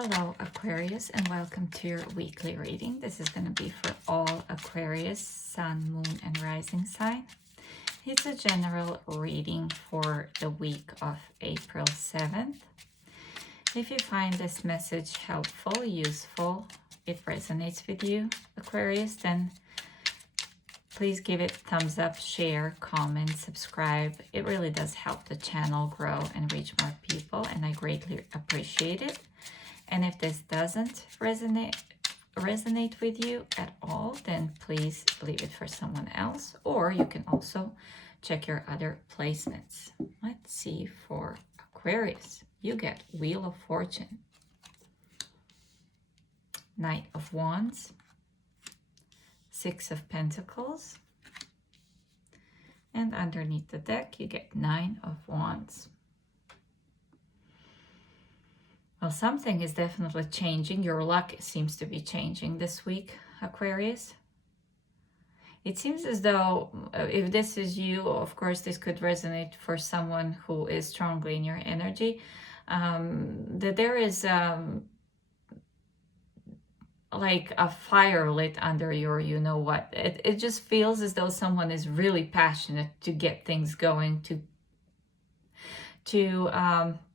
Hello Aquarius, and welcome to your weekly reading. This is going to be for all Aquarius, Sun, Moon, and Rising sign. It's a general reading for the week of April 7th. If you find this message helpful, useful, it resonates with you, Aquarius, then please give it a thumbs up, share, comment, subscribe. It really does help the channel grow and reach more people, and I greatly appreciate it. And if this doesn't resonate with you at all, then please leave it for someone else, or you can also check your other placements. Let's see for Aquarius. You get Wheel of Fortune, Knight of Wands, Six of Pentacles, and underneath the deck you get Nine of Wands. Well, something is definitely changing. Your luck seems to be changing this week, Aquarius. It seems as though if this is you, of course, this could resonate for someone who is strongly in your energy, that there is like a fire lit under your you-know-what. It just feels as though someone is really passionate to get things going, to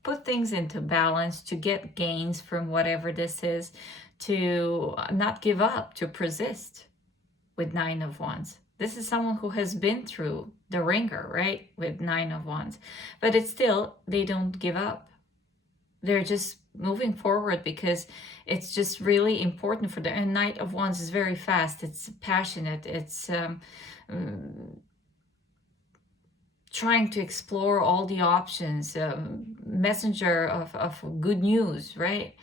put things into balance, to get gains from whatever this is, to not give up, to persist with Nine of Wands. This is someone who has been through the ringer, right, with Nine of Wands. But it's still, they don't give up. They're just moving forward because it's just really important for them. And Knight of Wands is very fast. It's passionate. It's trying to explore all the options, messenger of good news, right?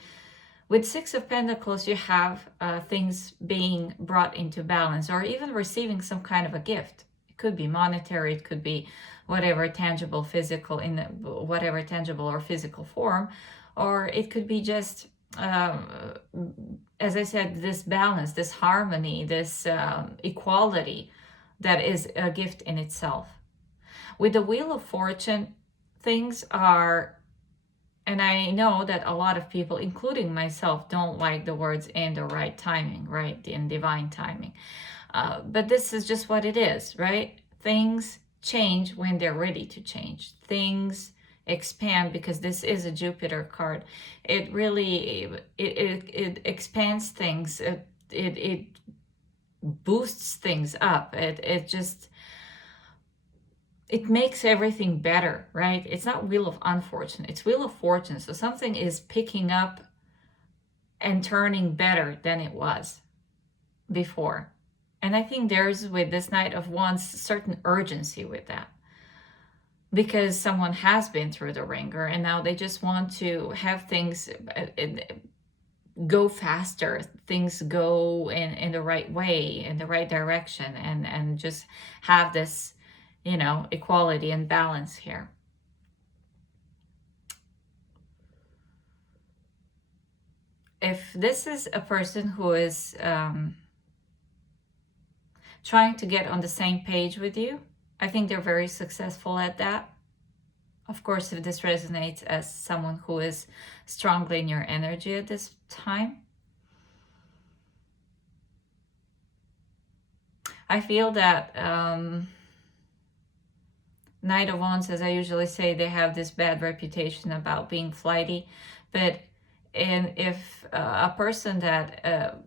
With Six of Pentacles, you have things being brought into balance, or even receiving some kind of a gift. It could be monetary, it could be whatever tangible, physical, in whatever tangible or physical form, or it could be just, as I said, this balance, this harmony, this equality that is a gift in itself. With the Wheel of Fortune, things are, and I know that a lot of people, including myself, don't like the words "in the right timing," right? In divine timing. But this is just what it is, right? Things change when they're ready to change. Things expand because this is a Jupiter card. It really, it expands things. It boosts things up. It makes everything better, right? It's not Wheel of Unfortune, it's Wheel of Fortune. So something is picking up and turning better than it was before. And I think there's, with this Knight of Wands, certain urgency with that. Because someone has been through the ringer and now they just want to have things go faster, things go in the right way, in the right direction, and just have this, you know, equality and balance here. If this is a person who is trying to get on the same page with you, I think they're very successful at that. Of course, if this resonates as someone who is strongly in your energy at this time, I feel that Knight of Wands, as I usually say, they have this bad reputation about being flighty. But if a person that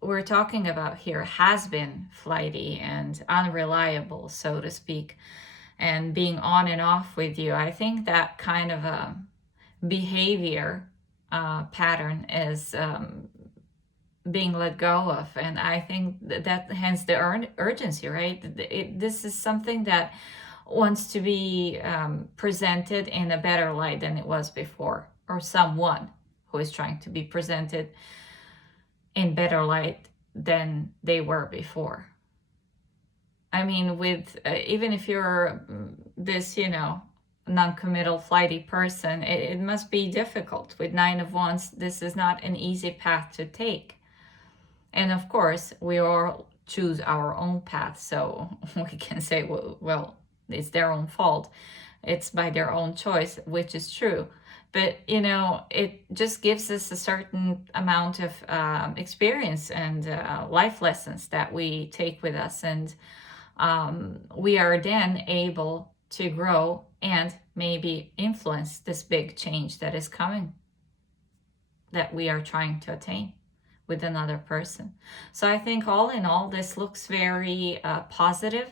we're talking about here has been flighty and unreliable, so to speak, and being on and off with you, I think that kind of a behavior pattern is being let go of. And I think that hence the urgency, right? This is something that wants to be presented in a better light than it was before, or someone who is trying to be presented in better light than they were before. I mean, with even if you're this, you know, non-committal, flighty person, it must be difficult. With Nine of Wands, this is not an easy path to take. And of course, we all choose our own path, so we can say, well, it's their own fault. It's by their own choice, which is true. But, it just gives us a certain amount of experience and life lessons that we take with us. And we are then able to grow and maybe influence this big change that is coming, that we are trying to attain with another person. So I think all in all, this looks very positive,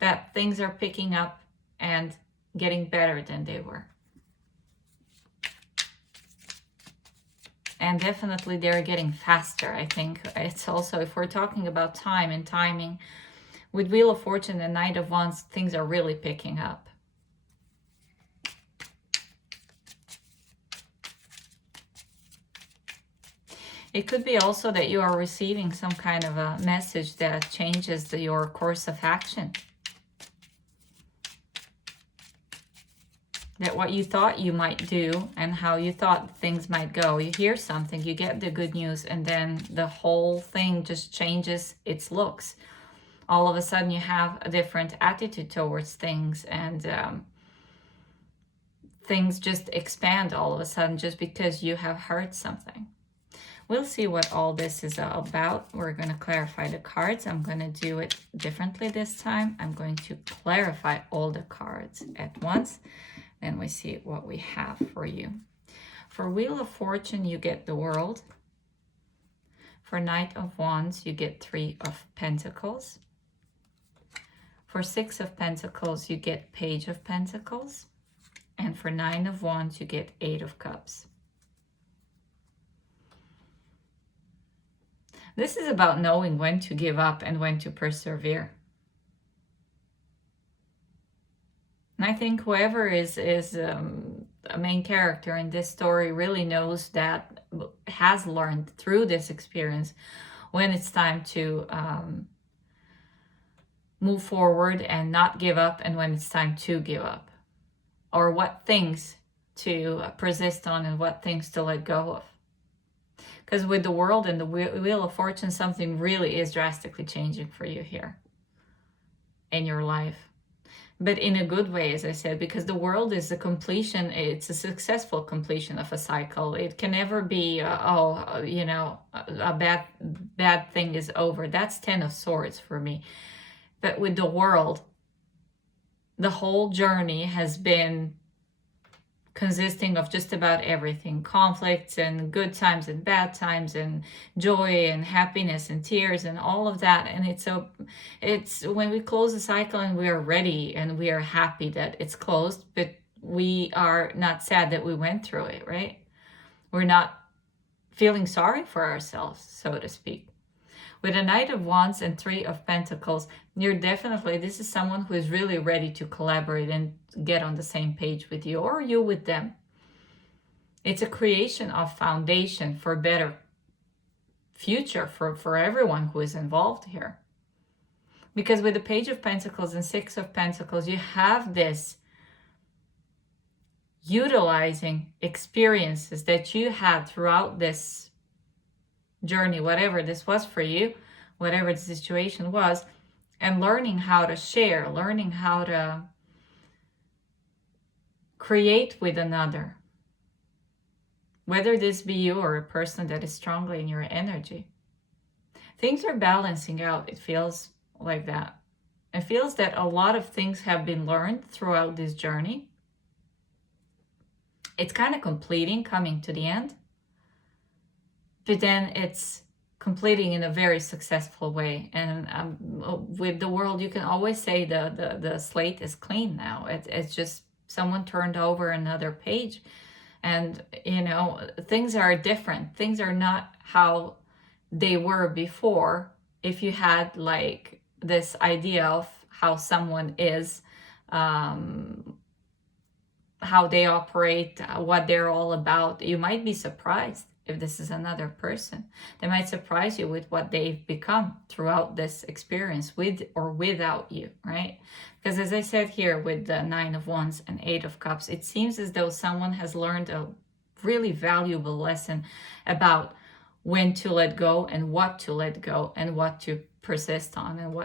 that things are picking up and getting better than they were. And definitely they're getting faster. I think it's also, if we're talking about time and timing, with Wheel of Fortune and Knight of Wands, things are really picking up. It could be also that you are receiving some kind of a message that changes your course of action. That what you thought you might do and how you thought things might go, you hear something, you get the good news, and then the whole thing just changes its looks. All of a sudden you have a different attitude towards things, and things just expand all of a sudden just because you have heard something. We'll see what all this is about. We're going to clarify the cards. I'm going to do it differently this time. I'm going to clarify all the cards at once. And we see what we have for you. For Wheel of Fortune, you get the World. For Knight of Wands, you get 3 of Pentacles. For 6 of Pentacles, you get Page of Pentacles. And for 9 of Wands, you get 8 of Cups. This is about knowing when to give up and when to persevere. And I think whoever is a main character in this story really knows that, has learned through this experience when it's time to move forward and not give up, and when it's time to give up. Or what things to persist on and what things to let go of. Because with the World and the Wheel of Fortune, something really is drastically changing for you here in your life. But in a good way, as I said, because the World is a completion, it's a successful completion of a cycle. It can never be, a bad thing is over. That's 10 of Swords for me. But with the World, the whole journey has been consisting of just about everything. Conflicts and good times and bad times and joy and happiness and tears and all of that. And it's when we close the cycle and we are ready and we are happy that it's closed, but we are not sad that we went through it, right? We're not feeling sorry for ourselves, so to speak. With a Knight of Wands and 3 of Pentacles, this is someone who is really ready to collaborate and get on the same page with you, or you with them. It's a creation of foundation for a better future for everyone who is involved here. Because with the Page of Pentacles and 6 of Pentacles, you have this utilizing experiences that you had throughout this journey, whatever this was for you, whatever the situation was, and learning how to share, learning how to create with another, whether this be you or a person that is strongly in your energy. Things are balancing out. It feels like that. It feels that a lot of things have been learned throughout this journey. It's kind of completing, coming to the end. But then it's completing in a very successful way. And with the World, you can always say the slate is clean now. It's just someone turned over another page. And, things are different. Things are not how they were before. If you had like this idea of how someone is, how they operate, what they're all about, you might be surprised. If this is another person, they might surprise you with what they've become throughout this experience, with or without you, right? Because as I said here with the 9 of Wands and 8 of Cups, it seems as though someone has learned a really valuable lesson about when to let go and what to let go and what to persist on and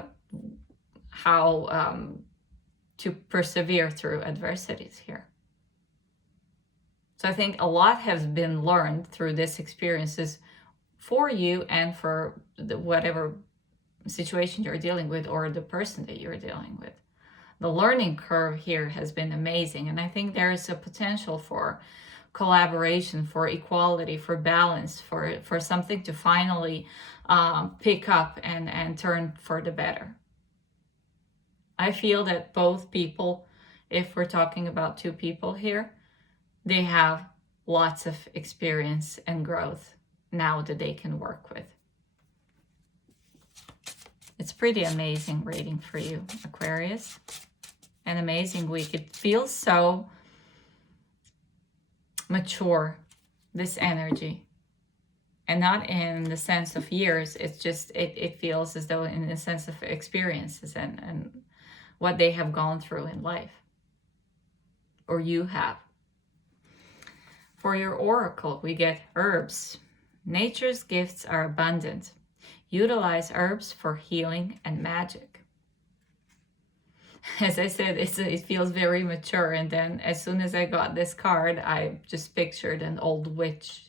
how to persevere through adversities here. So I think a lot has been learned through these experiences for you and for whatever situation you're dealing with or the person that you're dealing with. The learning curve here has been amazing, and I think there is a potential for collaboration, for equality, for balance, for something to finally pick up and turn for the better. I feel that both people, if we're talking about two people here, they have lots of experience and growth now that they can work with. It's pretty amazing reading for you, Aquarius. An amazing week. It feels so mature, this energy. And not in the sense of years, it's just, it feels as though in the sense of experiences and what they have gone through in life. Or you have. For your oracle, we get herbs. Nature's gifts are abundant. Utilize herbs for healing and magic. As I said, it feels very mature. And then as soon as I got this card, I just pictured an old witch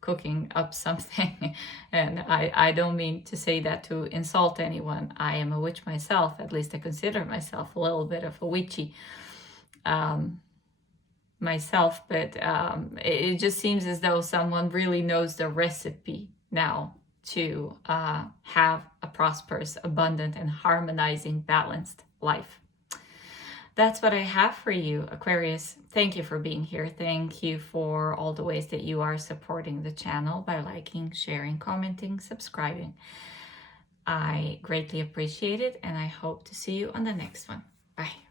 cooking up something. And I don't mean to say that to insult anyone. I am a witch myself. At least I consider myself a little bit of a witchy myself. But it just seems as though someone really knows the recipe now to have a prosperous, abundant, and harmonizing, balanced life. That's what I have for you, Aquarius. Thank you for being here. Thank you for all the ways that you are supporting the channel by liking, sharing, commenting, subscribing. I greatly appreciate it, and I hope to see you on the next one. Bye.